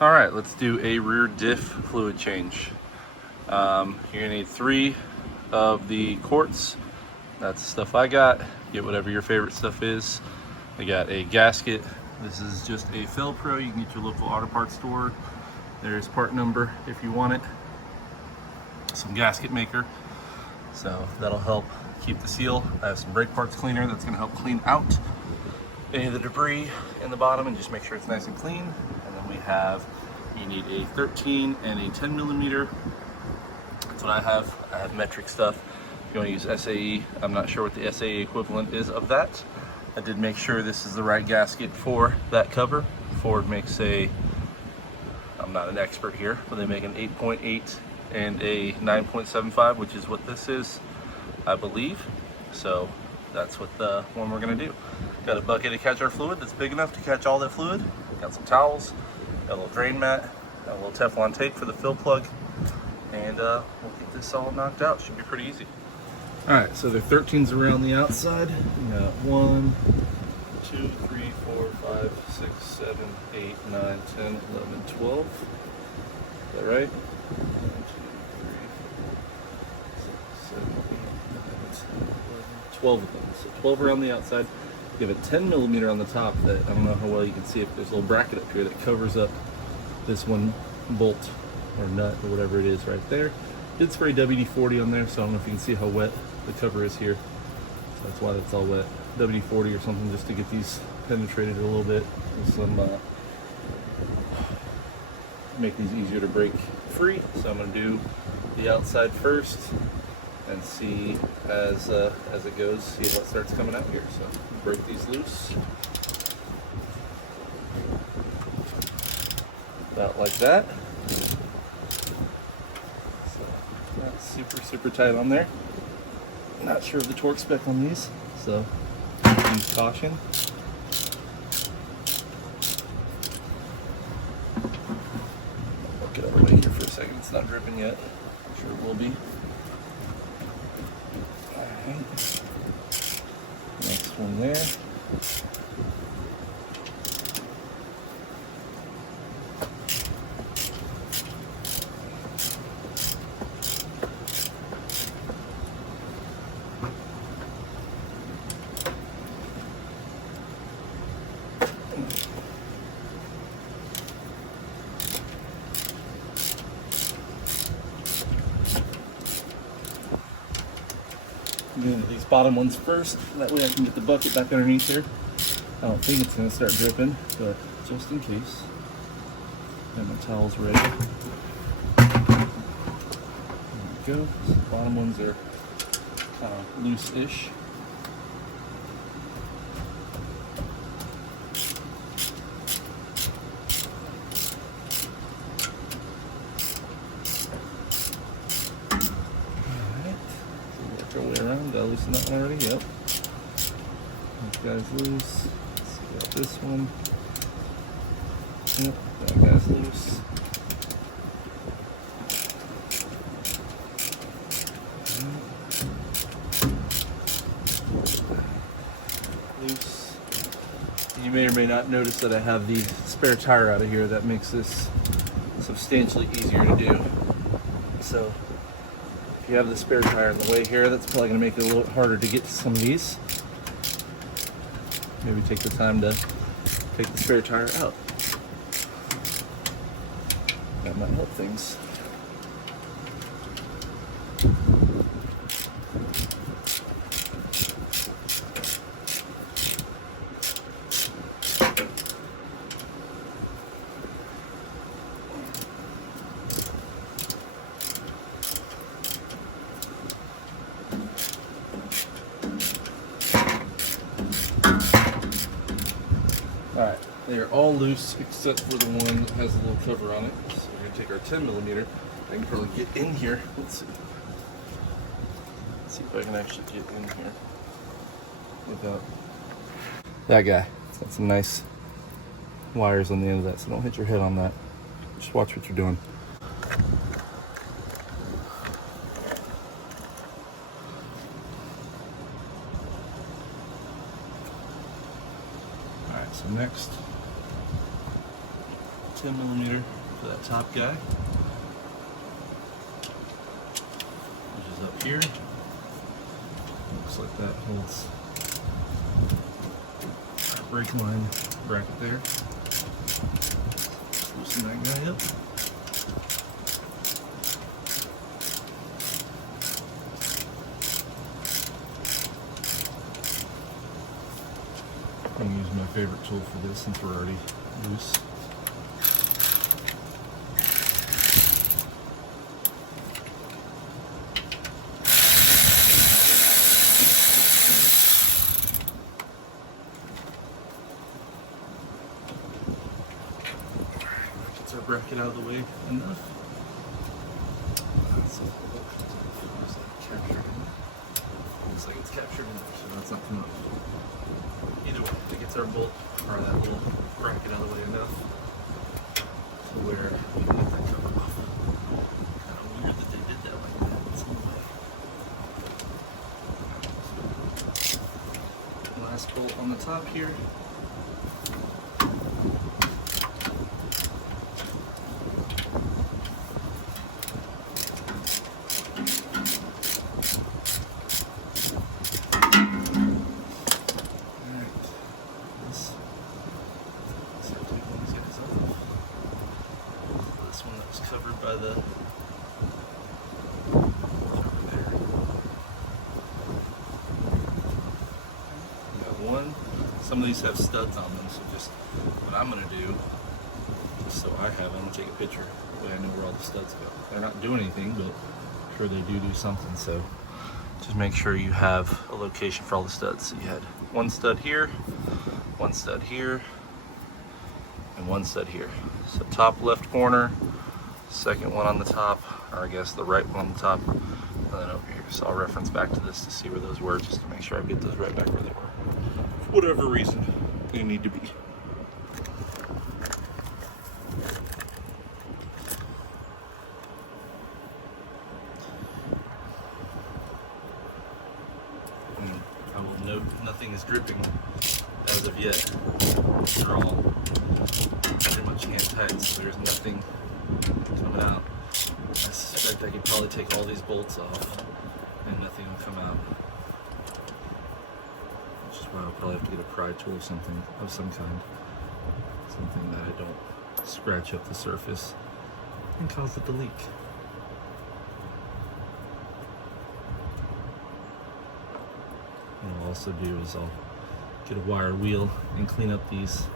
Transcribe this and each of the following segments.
All right, let's do a rear diff fluid change. You're gonna need 3 of the quarts. That's the stuff I got. Get whatever your favorite stuff is. I got a gasket. This is just a Fel-Pro. You can get your local auto parts store. There's part number if you want it. Some gasket maker. So that'll help keep the seal. I have some brake parts cleaner that's gonna help clean out any of the debris in the bottom and just make sure it's nice and clean. And then we have, you need a 13 and a 10 millimeter. That's what I have. I have metric stuff. If you want to use SAE, I'm not sure what the SAE equivalent is of that. I did make sure this is the right gasket for that cover. Ford makes a, I'm not an expert here, but they make an 8.8 and a 9.75, which is what this is, I believe. So that's what the one we're gonna do. Got a bucket to catch our fluid that's big enough to catch all that fluid. Got some towels, got a little drain mat, got a little Teflon tape for the fill plug, and we'll get this all knocked out. Should be pretty easy. All right, so the 13s around the outside. We got 1, 2, 3, 4, 5, 6, 7, 8, 9, 10, 11, 12. Is that right? 1, 2, 3, 6, 7, 8, 9, 10, 11, 12 of them. So 12 around the outside. You have a 10 millimeter on the top that, I don't know how well you can see it, but there's a little bracket up here that covers up this one bolt or nut or whatever it is right there. Did spray WD-40 on there, so I don't know if you can see how wet the cover is here. So that's why that's all wet. WD-40 or something just to get these penetrated a little bit with some, make these easier to break free. So I'm gonna do the outside first and see as it goes, see what starts coming out here. So break these loose. About like that. So that's super tight on there. Not sure of the torque spec on these, so use caution. I'll get out of the way here for a second. It's not dripping yet. I'm sure it will be. Alright. Next one there. These bottom ones first, that way I can get the bucket back underneath here. I don't think it's going to start dripping, but just in case. Got my towels ready. There we go. So the bottom ones are loose-ish. Gotta loosen that one already, yep. That guy's loose. Let's see about this one. Yep, that guy's loose. Loose. You may or may not notice that I have the spare tire out of here. That makes this substantially easier to do. So if you have the spare tire in the way here, that's probably going to make it a little harder to get to some of these. Maybe take the time to take the spare tire out. That might help things. Alright, they are all loose except for the one that has a little cover on it. So we're going to take our 10 millimeter. I can probably get in here. Let's see. Let's see if I can actually get in here without that guy. Got some nice wires on the end of that, so don't hit your head on that. Just watch what you're doing. Alright, so next 10mm for that top guy, which is up here. Looks like that holds our brake line bracket there. Loosen that guy up. I'm going to use my favorite tool for this since we're already loose. Gets our bracket out of the way enough. Looks like it's captured in there, so that's not coming up. Either way, it gets our bolt or that little bracket out of the way enough to where we can get that cover off. Kind of weird that they did that like that. It's in the way. Last bolt on the top here. Covered by the over there. We got one. Some of these have studs on them, so just what I'm gonna do, just so I have, I'm gonna take a picture. That way I know where all the studs go. They're not doing anything, but I'm sure they do something. So just make sure you have a location for all the studs. So you had one stud here, one stud here, and one stud here. So top left corner. Second one on the top, or I guess the right one on the top, and then over here. So I'll reference back to this to see where those were, just to make sure I get those right back where they were. For whatever reason they need to be. And I will note nothing is dripping as of yet. They're all pretty much hand tight, so there's nothing coming out. I suspect I could probably take all these bolts off and nothing will come out. Which is why I'll probably have to get a pry tool or something of some kind. Something that I don't scratch up the surface and cause it to leak. What I'll also do is I'll get a wire wheel and clean up these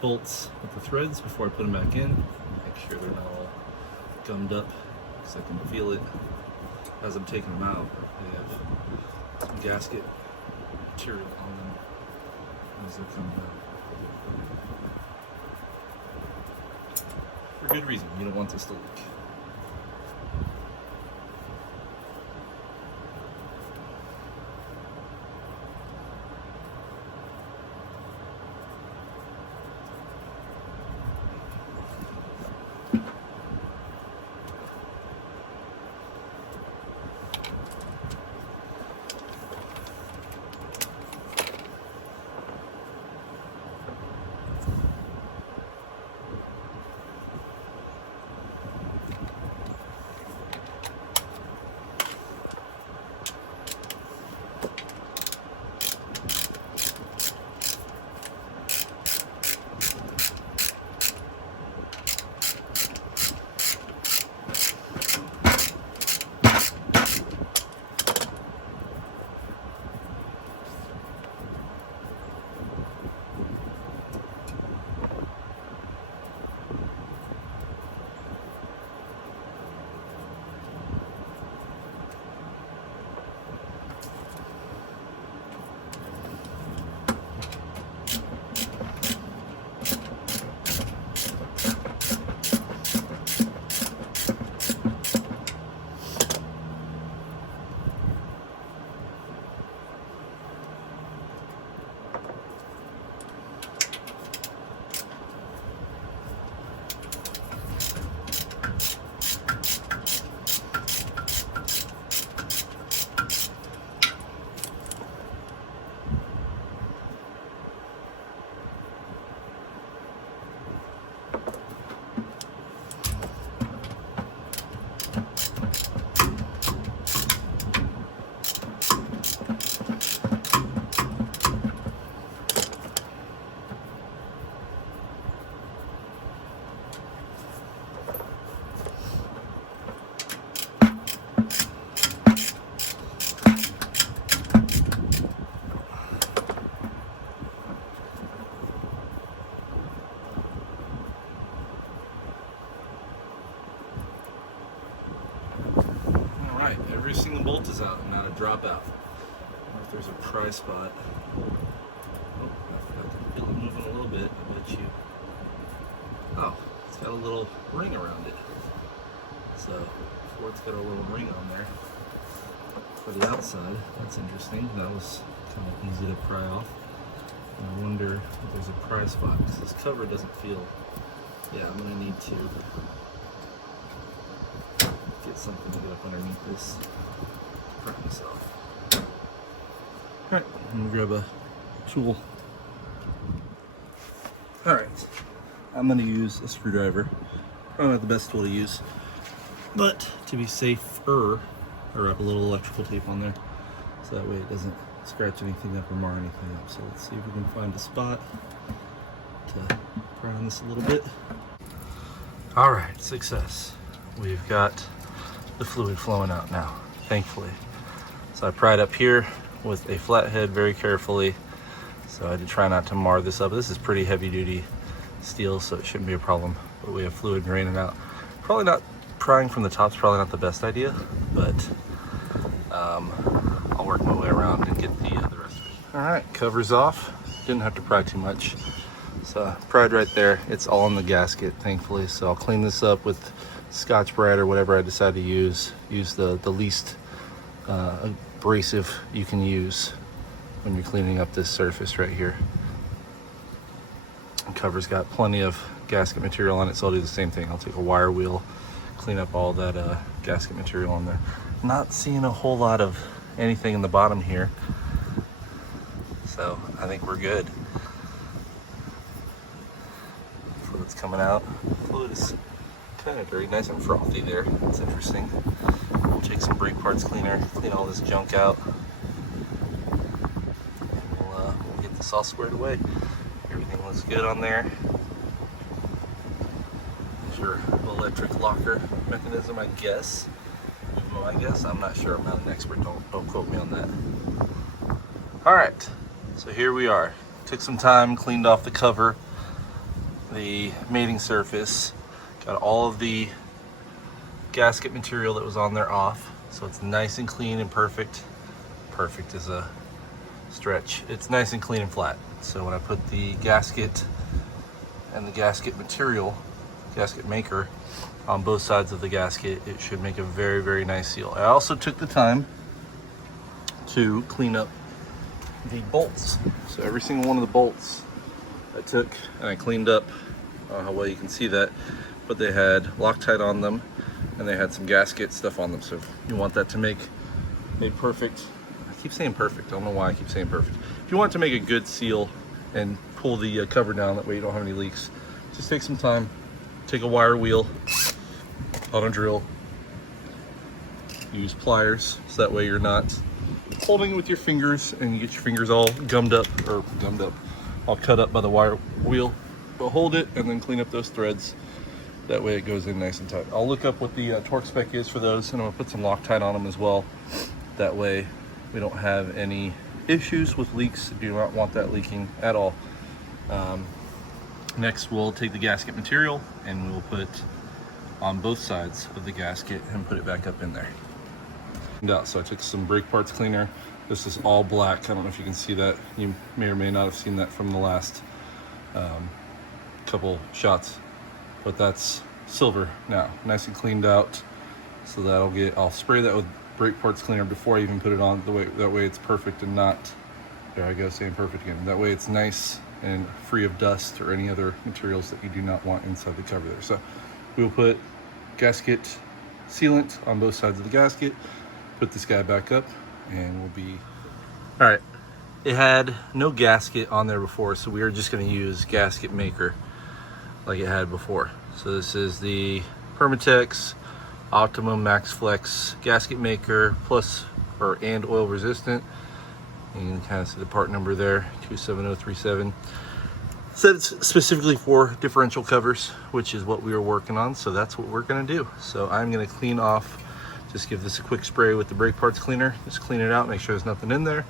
bolts with the threads before I put them back in. Make sure they're not all gummed up, because I can feel it as I'm taking them out. They have some gasket material on them as they're coming out. For good reason, you don't want this to leak. bolt is out and not a dropout. I don't know if there's a pry spot. Oh, I feel it moving a little bit, I bet you. Oh, it's got a little ring around it. So Ford's got a little ring on there for the outside. That's interesting. That was kind of easy to pry off. And I wonder if there's a pry spot, because this cover doesn't feel. Yeah, I'm gonna need to get something to get up underneath this, pry this off. Alright, I'm gonna grab a tool. Alright, I'm gonna use a screwdriver. Probably not the best tool to use, but to be safer, I wrap a little electrical tape on there so that way it doesn't scratch anything up or mar anything up. So let's see if we can find a spot to pry on this a little bit. All right, success. We've got the fluid flowing out now, thankfully. So I pried up here with a flathead very carefully. So I had to try not to mar this up. This is pretty heavy duty steel, so it shouldn't be a problem. But we have fluid draining out. Probably not prying from the top's probably not the best idea, but I'll work my way around and get the rest of it. All right, cover's off. Didn't have to pry too much. So I pried right there. It's all in the gasket, thankfully. So I'll clean this up with Scotch-Brite or whatever I decide to use. Use the least abrasive you can use when you're cleaning up this surface right here. The cover's got plenty of gasket material on it, so I'll do the same thing. I'll take a wire wheel, clean up all that gasket material on there. Not seeing a whole lot of anything in the bottom here, so I think we're good. Fluid's coming out. Fluid is kind of dirty, nice and frothy there. That's interesting. We'll take some brake parts cleaner, clean all this junk out, and we'll get this all squared away. Everything looks good on there. There's your electric locker mechanism, I guess. I'm not sure. I'm not an expert. Don't quote me on that. All right, so here we are. Took some time, cleaned off the cover, the mating surface, got all of the gasket material that was on there off, so it's nice and clean and perfect. Perfect is a stretch. It's nice and clean and flat. So when I put the gasket and the gasket material, gasket maker, on both sides of the gasket, it should make a very, very nice seal. I also took the time to clean up the bolts. So every single one of the bolts I took and I cleaned up. I don't know how well you can see that, but they had Loctite on them and they had some gasket stuff on them. So if you want that to make a perfect, I keep saying perfect, I don't know why I keep saying perfect. If you want to make a good seal and pull the cover down, that way you don't have any leaks, just take some time, take a wire wheel, auto drill, use pliers, so that way you're not holding it with your fingers and you get your fingers all all cut up by the wire wheel. But hold it and then clean up those threads. That way it goes in nice and tight. I'll look up what the torque spec is for those, and I'm gonna put some Loctite on them as well. That way we don't have any issues with leaks. Do not want that leaking at all. Next, we'll take the gasket material and we'll put on both sides of the gasket and put it back up in there. So I took some brake parts cleaner. This is all black. I don't know if you can see that. You may or may not have seen that from the last couple shots, but that's silver now, nice and cleaned out. So I'll spray that with brake parts cleaner before I even put it on. That way it's perfect and not, there I go saying perfect again. That way it's nice and free of dust or any other materials that you do not want inside the cover there. So we'll put gasket sealant on both sides of the gasket, put this guy back up, and we'll be all right. It had no gasket on there before, so we are just going to use gasket maker like it had before. So this is the Permatex Optimum Max Flex gasket maker and oil resistant. You can kind of see the part number there, 27037. Said it's specifically for differential covers, which is what we were working on, so that's what we're going to do. So I'm going to clean off, just give this a quick spray with the brake parts cleaner, just clean it out, make sure there's nothing in there.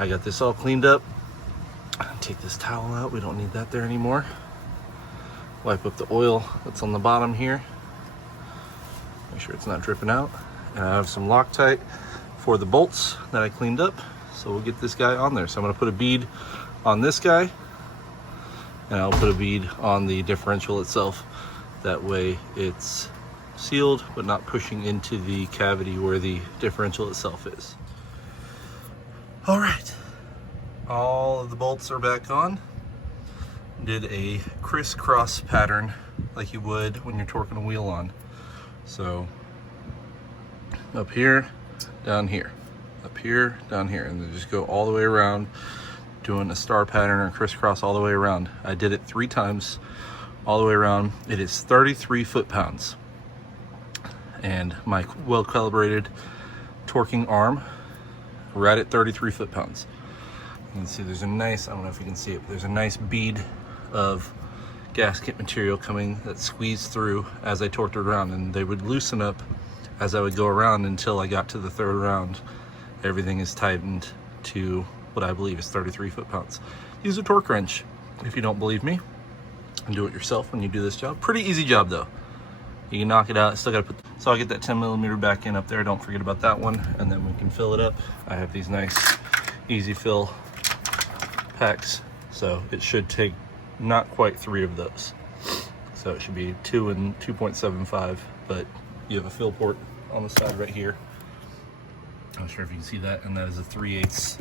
I got this all cleaned up. Take this towel out, we don't need that there anymore. Wipe up the oil that's on the bottom here, make sure it's not dripping out. And I have some Loctite for the bolts that I cleaned up. So we'll get this guy on there. So I'm gonna put a bead on this guy, and I'll put a bead on the differential itself. That way it's sealed but not pushing into the cavity where the differential itself is. All right, all of the bolts are back on. Did a crisscross pattern like you would when you're torquing a wheel on. So up here, down here, up here, down here, and then just go all the way around, doing a star pattern or crisscross all the way around. I did it 3 times all the way around. It is 33 foot-pounds. And my well-calibrated torquing arm right at 33 foot-pounds. You can see there's a nice, I don't know if you can see it, but there's a nice bead of gasket material coming that squeezed through as I torqued it around, and they would loosen up as I would go around until I got to the 3rd round. Everything is tightened to what I believe is 33 foot-pounds. Use a torque wrench if you don't believe me, and do it yourself when you do this job. Pretty easy job though. You can knock it out. Still gotta put, so I'll get that 10mm back in up there. Don't forget about that one, and then we can fill it up. I have these nice easy fill packs, so it should take not quite 3 of those. So it should be 2 and 2.75, but you have a fill port on the side right here. I'm not sure if you can see that, and that is a 3/8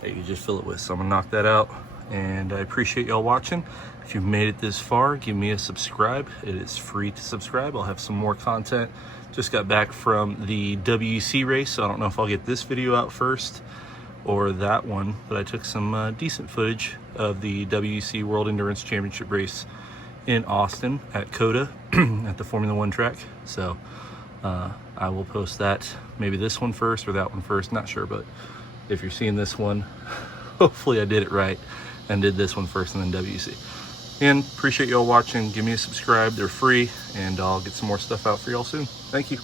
that you just fill it with. So I'm gonna knock that out, and I appreciate y'all watching. If you've made it this far, give me a subscribe. It is free to subscribe. I'll have some more content. Just got back from the WEC race, so I don't know if I'll get this video out first or that one, but I took some decent footage of the WEC World Endurance Championship race in Austin at COTA at the Formula 1 track. So I will post that, maybe this one first or that one first, not sure, but if you're seeing this one, hopefully I did it right and did this one first and then WEC. And appreciate y'all watching. Give me a subscribe, they're free, and I'll get some more stuff out for y'all soon. Thank you.